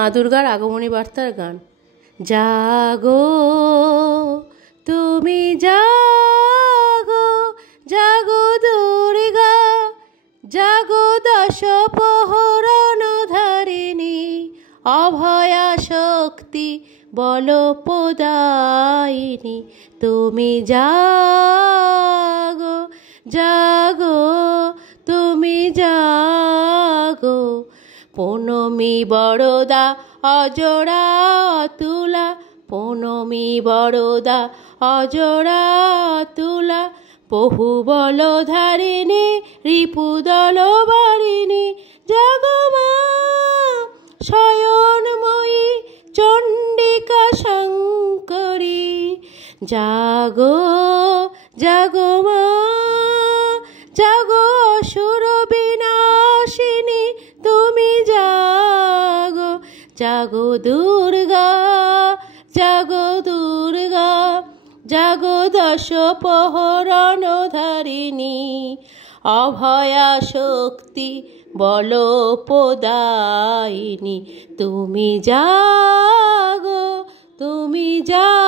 মা দুর্গার আগমনী বার্তার গান। জাগো তুমি জাগো, জাগো দুর্গা, জাগো দশ প্রহরণ ধারিণী, অভয়া শক্তি বল প্রদায়িনী। তুমি জাগো, জাগো তুমি জাগো। পৌনমী বরদা অজোড়া অতুলা, পৌনমী বরদা অজোড়া অতুলা, বহু বল ধারিণী রিপুদল বারিণী। জাগো মা শয়নময়ী চণ্ডিকা শঙ্করী, জাগো জাগো মা, জাগো অসুর বিনাশিনী। তুমি জাগো, জাগো দুর্গা, জাগো দুর্গা, জাগো দশ প্রহরণ ধারিণী, অভয়া শক্তি বল প্রদায়িনী। তুমি জাগো, তুমি জাগো।